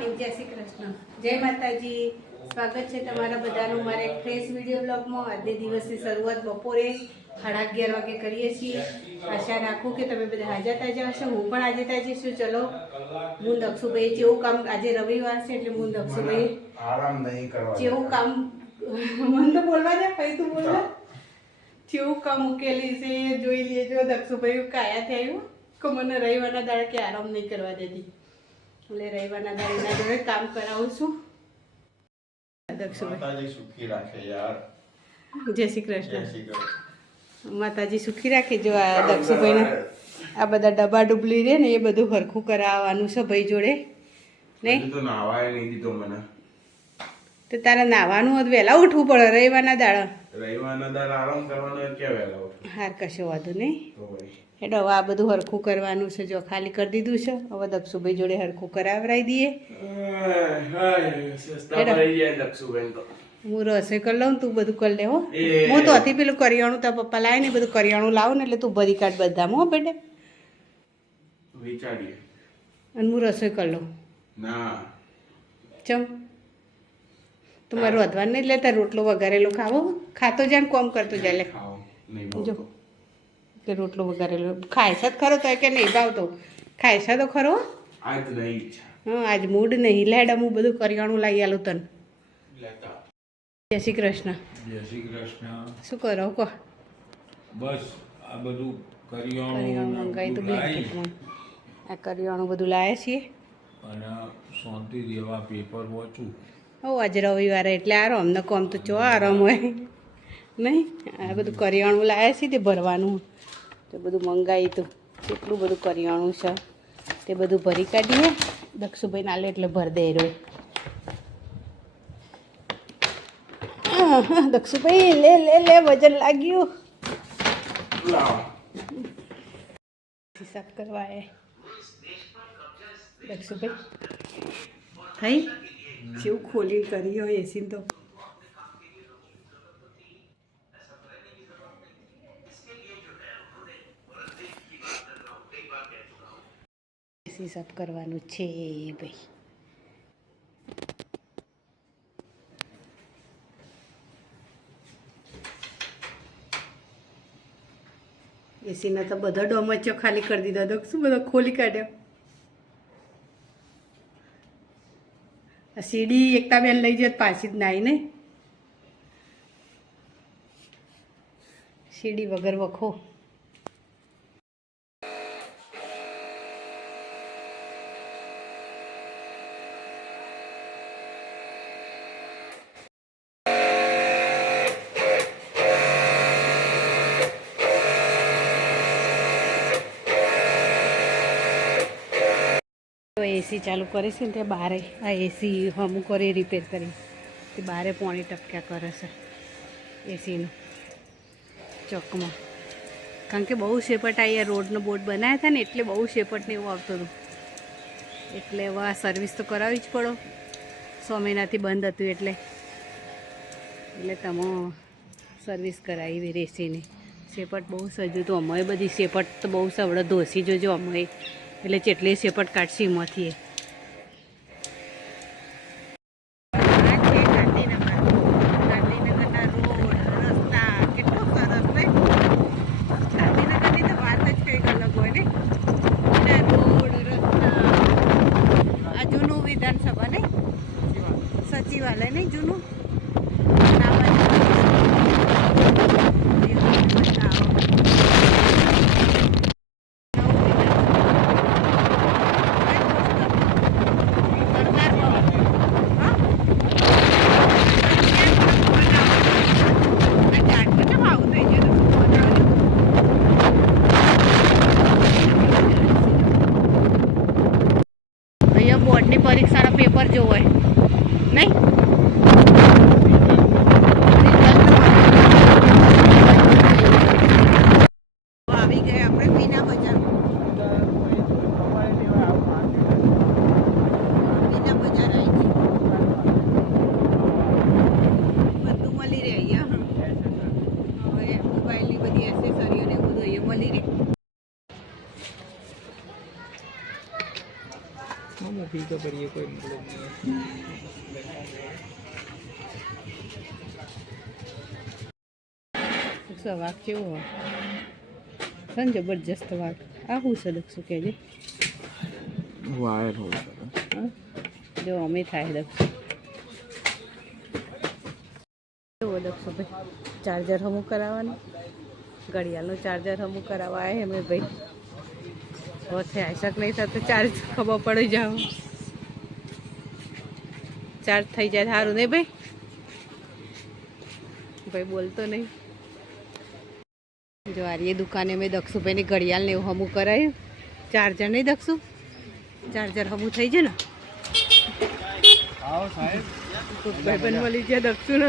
Morning, જય શ્રી કૃષ્ણ, જય માતાજી. સ્વાગત છે તમારા બધાનું મારા એક ફ્રેશ વિડીયો બ્લોગમાં. આજના દિવસની શરૂઆત બપોરે 11:30 વાગે કરીએ છીએ. આશા રાખું કે તમે બધા હાજર તાજા હશો. હું પણ આજે તાજી છું. ચલો, હું દક્ષુભાઈ જેવું કામ, આજે રવિવાર છે એટલે હું દક્ષુભાઈ આરામ નહીં કરવા જેવું કામ મને તો બોલવા દે, પછી તું બોલવા જેવું કામ મૂકેલી છે એ જોઈ લેજો. દક્ષુભાઈ કાયાથી આવ્યું કે મને રવિવારના દાડે કે આરામ નહીં કરવા દેતી, એટલે રવિવારના દાડે એના જોડે કામ કરાવું છું. માતાજી સુખી રાખે યાર. જય શ્રી કૃષ્ણ. માતાજી સુખી રાખે. જો આ દક્ષુભાઈને આ બધા ડબ્બા ડુબલી રે ને એ બધું હરખું કરાવવાનું છે ભાઈ જોડે. નહીં તો નાવાય નહીં દીધો મને. તો તારે નાવાનું હોત વહેલા ઉઠવું પડે રવિવારના દાડા. રવિવારના દાડા આરામ કરવાનો કે વહેલા ઉઠવું. હાર કશો વાંધો નહીં. તો ભાઈ એટલે હવે આ બધું હરખું કરવાનું છે. જો ખાલી કરી દીધું છે. હવે દક્ષુભાઈ જોડે હરખું કરાવરાઈ દઈએ. હું રસોઈ કરી લઉં, તું બધું કરી લે હો. હું તો હતી પેલું કરિયાણું તારા પપ્પા લાવે ને બધું કરિયાણું લાવું ને એટલે તું ભરી કાઢ બધામાં હો બેટા. વિચારીએ. અને હું રસોઈ કરી લઉં. ના ચમ તું મારું વધવાનું નહીં લેતા. રોટલો વઘારેલો ખાવો, ખાતો જાય ને કોમ કરતો જાય. લે ખાઓ નહીં જો બોલતો. કે રોટલો વઘારેલો ખાય છે ખરો તો કે નહીં ભાવતો. ખાય છે તો ખરો. આજ નહીં ઈચ્છા. હા, આજ મૂડ નહીં. લેડ હું બધું કરિયાણું લાવી આલું તને. લેતા. જય શ્રી કૃષ્ણ. જય શ્રી કૃષ્ણ. શું કરો કહો? બસ આ બધું કરિયાણું મંગાવી તો લાવી બ્લિંકિટમાં. આ કરિયાણું બધું લાવ્યા છીએ. અને શાંતિ દેવા પેપર વાંચું. હો આજે રવિવારે એટલે આરામ. અમને કોમ તો ચો આરામ હોય નહીં. આ બધું કરિયાણું લાવ્યા છીએ તે ભરવાનું. તે બધું મંગાવી તું. કેટલું બધું કરિયાણું છે તે બધું ભરી કાઢીએ. દક્ષુભાઈ નાલે એટલે ભર દે રોય. દક્ષુભાઈ લે લે લે, વજન લાગ્યું. હિસાબ કરવા એ દક્ષુભાઈ થઈ જેવું ખોલી કરી હોય એસી તો હિસાબ કરવાનું છે ભાઈ. એસીના તો બધા ડોમચો ખાલી કરી દીધા. તો શું બધા ખોલી કાઢ્યો. આ સીડી એકતા બેન લઈ જાય પાછી જ નાઈ નહીં. સીડી વગર વખો. એસી ચાલુ કરે છે ને તે બારે આ એસી અમુક કરે રિપેર કરી તે બારે પાણી ટપક્યા કરે છે એસીનું ચોકમાં. કારણ કે બહુ શેપટ આ રોડનો બોર્ડ બનાવ્યા હતા ને એટલે બહુ શેપટ ને એવું આવતું હતું. એટલે હવે આ સર્વિસ તો કરાવવી જ પડો. 100 મહિનાથી બંધ હતું એટલે તમે સર્વિસ કરાવી એસીની. શેપટ બહુ સજ્જુ તો અમે બધી શેપટ તો બહુ સવડે ધોસી જોજો અમે. એટલે જેટલી શેપટ કાઢશે એમાંથી જૂનું વિધાનસભા નહીં સચિવાલય નહીં જૂનું બોર્ડની પરીક્ષાના પેપર જોવો હોય નહીં. આવી ગયા આપણે મીના બજાર. મીના બજાર આવી ગઈ. બધું મળી રહે અહીંયા. હવે મોબાઈલની બધી એસેસરીઓ ને બધું અહીંયા મળી રહે. મૂકી तो पर ये कोई मतलब नहीं है। વાઘ કેવો હોય છે ને જબરજસ્ત વાઘ આ શું છે દક્ષુ કહેજે वायर हो હા જો અમે થાય દક્ષુ કેવો દક્ષુ ભાઈ ચાર્જર હમું કરાવવાનું ઘડિયાળનું ચાર્જર હમું કરાવવા આવે અમે ભાઈ હવે થાય શક નહીં થતું ચાર્જ ખબર પડી જાવ ચાર્જ થઈ જાય સારું નહીં ભાઈ ભાઈ બોલતો નહીં જો આરીએ દુકાને મેં દક્ષુભાઈની ઘડિયાળ ને એવું હમું કરાયું ચાર્જર નહીં દક્ષુ ચાર્જર હમું થઈ જાય ને आओ साहब ભાઈબંધ મળી ગયા દક્ષુ ને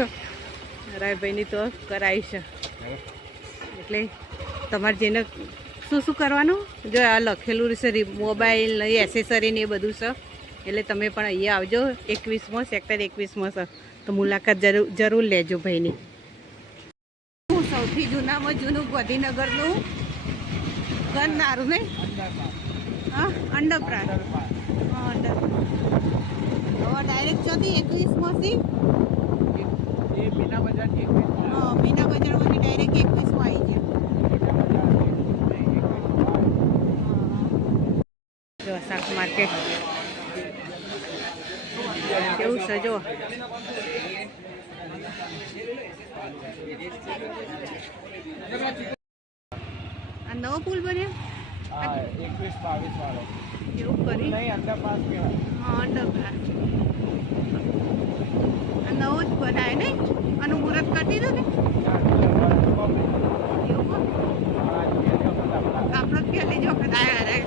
રાયભાઈની તો કરાવી છે એટલે તમારે જેને શું શું કરવાનું જો આ લખેલું રહેશે મોબાઈલ એસેસરી ને એ બધું છે એટલે તમે પણ અહીંયા આવજો 21માં સેક્ટર 21માં છે તો મુલાકાત જરૂર લેજો ભાઈની સૌથી જૂનામાં જૂનું ગાંધીનગરનું ગનનારું નહીં હા અંડરપાસ હા અંડરપાસ હવે ડાયરેક્ટ ચોથી 21માંથી ये बिना बाजार के હા મીના બજારમાંથી ડાયરેક્ટ 21માં આવી ગયા જો શાક માર્કેટ કેવું છે જો આ નવો પુલ બન્યો हाँ 21-22 वाला એવું કરી नहीं अंडरपास के है હા અંડરપાસ આ નવો જ બનાય ને આનું મુહૂર્ત કરી દીધું ને એવું આપણે પહેલી જ વખત આવ્યા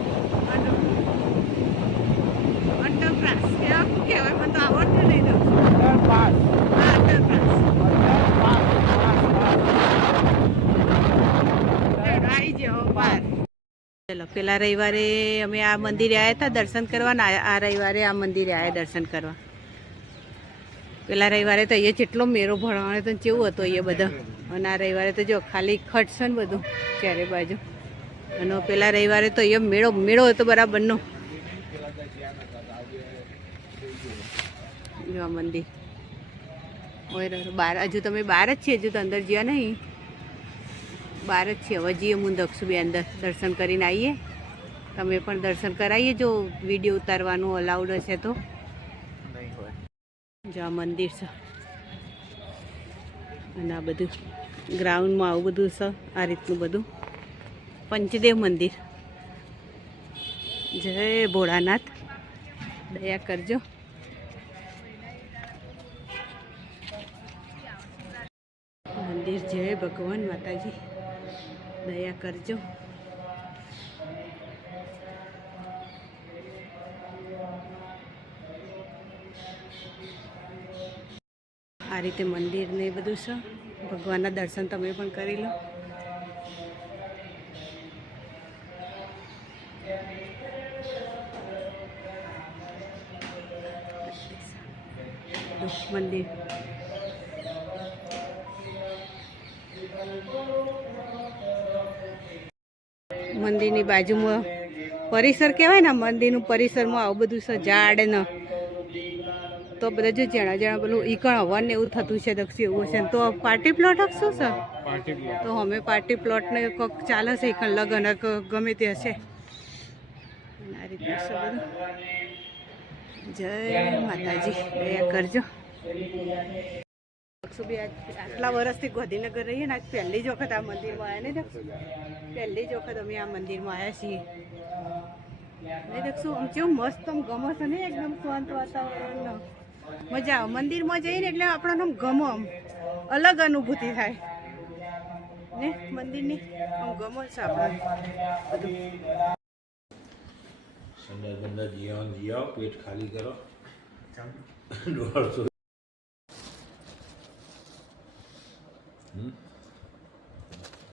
અંડરપાસ કેવા કહેવાય મને તો આવડતું નહીં તો अंडरपास હા અંડરપાસ આવી જાઓ બાર ચલો પેલા રવિવારે અમે આ મંદિરે આવ્યા હતા દર્શન કરવા ને આ રવિવારે આ મંદિરે આવ્યા દર્શન કરવા પેલા રવિવારે તો અહીંયા જેટલો મેળો ભરવાનો તો કેવું હતું અહીંયા બધા અને આ રવિવારે તો જો ખાલી ખટ છે ને બધું ચારે બાજુ અને પેલા રવિવારે તો અહીંયા મેળો હતો બરાબરનો જો આ મંદિર ઓય બાર હજુ તમે બહાર જ છીએ હજુ તો અંદર જ્યાં નહીં બહાર જ છીએ હવે જઈએ હું દક્ષુ બે અંદર દર્શન કરીને આવીએ તમે પણ દર્શન કરાવીએ જો વિડીયો ઉતારવાનું અલાઉડ હશે તો नहीं हुआ જો આ મંદિર છે અને આ બધું ગ્રાઉન્ડમાં આવું બધું છે આ રીતનું બધું પંચદેવ મંદિર જય ભોળાનાથ દયા કરજો મંદિર જય ભગવાન માતાજી દયા કરજો આ રીતે મંદિર ને એ બધું છે ભગવાનના દર્શન તમે પણ કરી લો મંદિર મંદિરની બાજુમાં પરિસર કહેવાય ને મંદિરનું પરિસરમાં આવું બધું છે ઝાડ ને તો બધા જો જણા પેલું ઈકણ હવન ને એવું થતું છે દક્ષિણ એવું છે તો પાર્ટી પ્લોટ શું છે पार्टी ब्लॉक તો અમે પાર્ટી પ્લોટને કોઈક ચાલે છે ઈકણ લગન ગમે તે હશે આ રીતનું છે બધું જય માતાજી દયા કરજો દક્ષુ બી આટલા વર્ષથી ગાંધીનગર રહીએ ને આજ પહેલી જ વખત આ મંદિરમાં આવ્યા ને દક્ષુ પહેલી જ વખત અમે આ મંદિરમાં આવ્યા છીએ નહીં દક્ષુ આમ કેવું મસ્ત આમ ગમે છે ને એકદમ શાંત વાતાવરણ મજા આવે મંદિરમાં જઈને એટલે આપણને આમ ગમે આમ અલગ અનુભૂતિ થાય ને મંદિરની આમ ગમે છે આપણે બધું સંડા બંડા જીવન જીવો પેટ ખાલી કરો 150